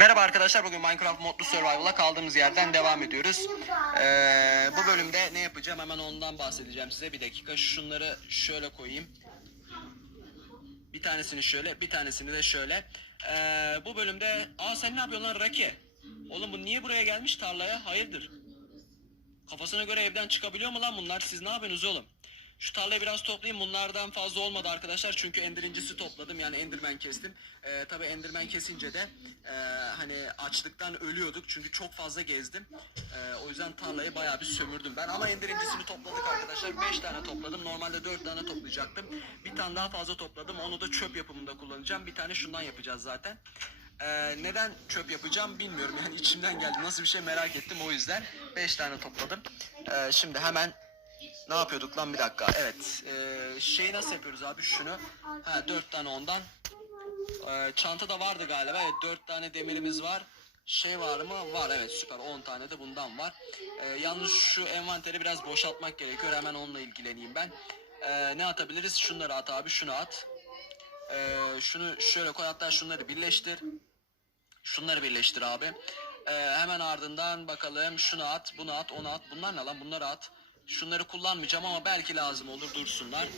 Merhaba arkadaşlar bugün Minecraft modlu survival'a kaldığımız yerden devam ediyoruz. Ee, bu bölümde ne yapacağım hemen ondan bahsedeceğim size bir dakika. Şunları şöyle koyayım. Bir tanesini şöyle bir tanesini de şöyle. Ee, bu bölümde aa sen ne yapıyorsun lan Raki? Oğlum bu niye buraya gelmiş tarlaya? Hayırdır? Kafasına göre evden çıkabiliyor mu lan bunlar? Siz ne yapıyorsunuz oğlum? Şu tarlayı biraz toplayayım. Bunlardan fazla olmadı arkadaşlar. Çünkü endirincisi topladım. Yani enderman kestim. Ee, tabii enderman kesince de e, hani açlıktan ölüyorduk. Çünkü çok fazla gezdim. Ee, o yüzden tarlayı bayağı bir sömürdüm ben. Ama enderincisini topladık arkadaşlar. 5 tane topladım. Normalde 4 tane toplayacaktım. Bir tane daha fazla topladım. Onu da çöp yapımında kullanacağım. Bir tane şundan yapacağız zaten. Ee, neden çöp yapacağım bilmiyorum. Yani içimden geldi. Nasıl bir şey merak ettim o yüzden. 5 tane topladım. Ee, şimdi hemen ne yapıyorduk lan bir dakika. Evet. Ee, şeyi nasıl yapıyoruz abi şunu? Ha 4 tane ondan. Ee, çanta da vardı galiba. Evet 4 tane demirimiz var. Şey var mı? Var evet süper 10 tane de bundan var. Ee, yalnız şu envanteri biraz boşaltmak gerekiyor. Hemen onunla ilgileneyim ben. Ee, ne atabiliriz? Şunları at abi şunu at. Ee, şunu şöyle koy hatta şunları birleştir. Şunları birleştir abi. Ee, hemen ardından bakalım şunu at, bunu at, onu at. Bunlar ne lan? Bunları at. Şunları kullanmayacağım ama belki lazım olur dursunlar.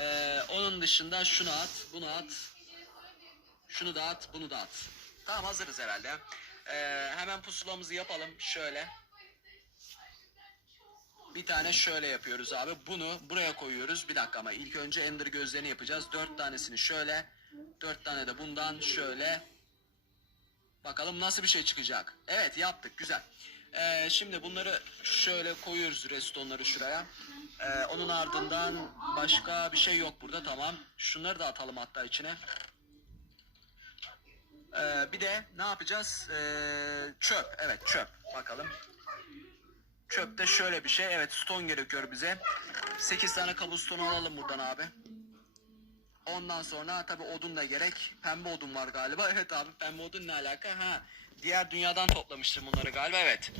Ee, onun dışında şunu at, bunu at. Şunu da at, bunu da at. Tamam hazırız herhalde. Ee, hemen pusulamızı yapalım şöyle. Bir tane şöyle yapıyoruz abi. Bunu buraya koyuyoruz. Bir dakika ama ilk önce ender gözlerini yapacağız. Dört tanesini şöyle. Dört tane de bundan şöyle. Bakalım nasıl bir şey çıkacak. Evet yaptık güzel. Ee, şimdi bunları şöyle koyuyoruz restonları şuraya. Ee, onun ardından başka bir şey yok burada tamam. Şunları da atalım hatta içine. Ee, bir de ne yapacağız? Ee, çöp. Evet çöp. Bakalım. Çöpte şöyle bir şey. Evet stone gerekiyor bize. 8 tane kabustonu alalım buradan abi. Ondan sonra tabi odun da gerek. Pembe odun var galiba. Evet abi pembe odun ne alaka? Ha. Diğer dünyadan toplamıştım bunları galiba. Evet.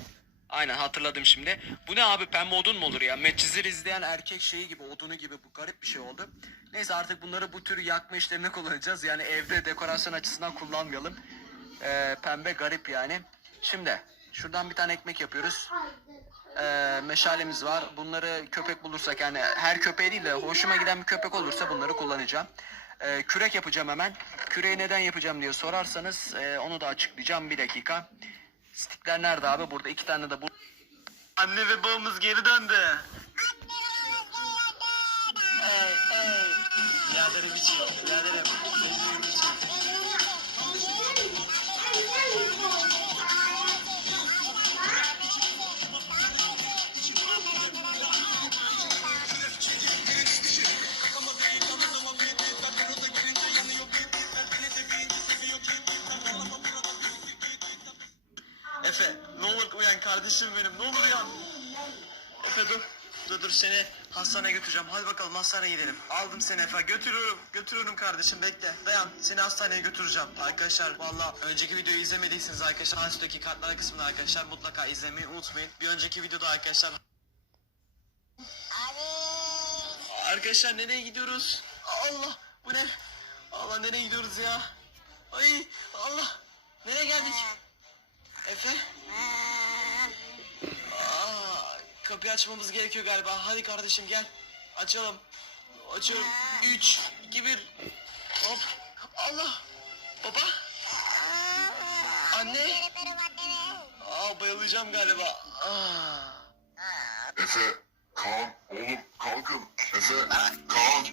Aynen hatırladım şimdi. Bu ne abi pembe odun mu olur ya? Medcezir izleyen erkek şeyi gibi odunu gibi bu garip bir şey oldu. Neyse artık bunları bu tür yakma işlerine kullanacağız. Yani evde dekorasyon açısından kullanmayalım. Ee, pembe garip yani. Şimdi şuradan bir tane ekmek yapıyoruz. Ee, meşalemiz var. Bunları köpek bulursak yani her köpeğe değil de hoşuma giden bir köpek olursa bunları kullanacağım. Ee, kürek yapacağım hemen. Küreği neden yapacağım diye sorarsanız e, onu da açıklayacağım bir dakika. Stikler nerede abi? Burada iki tane de bu. Anne ve babamız geri döndü. Biraderim için. Biraderim. Sevdiğim için. Kardeşim benim ne olur uyan. Efe dur. Dur dur seni hastaneye götüreceğim. Hadi bakalım hastaneye gidelim. Aldım seni Efe. Götürüyorum. Götürüyorum kardeşim bekle. Dayan. Seni hastaneye götüreceğim. Arkadaşlar valla önceki videoyu izlemediyseniz arkadaşlar üstteki kartlar kısmında arkadaşlar mutlaka izlemeyi unutmayın. Bir önceki videoda arkadaşlar Arkadaşlar nereye gidiyoruz? Allah bu ne? Allah nereye gidiyoruz ya? Ay Allah nereye geldik? Efe? Kapıyı açmamız gerekiyor galiba. Hadi kardeşim gel. Açalım. Açıyorum. 3, 2, 1. Hop. Allah. Baba. Anne. Aa, bayılacağım galiba. Aa. Efe, Kaan, oğlum kalkın. Efe, Kaan.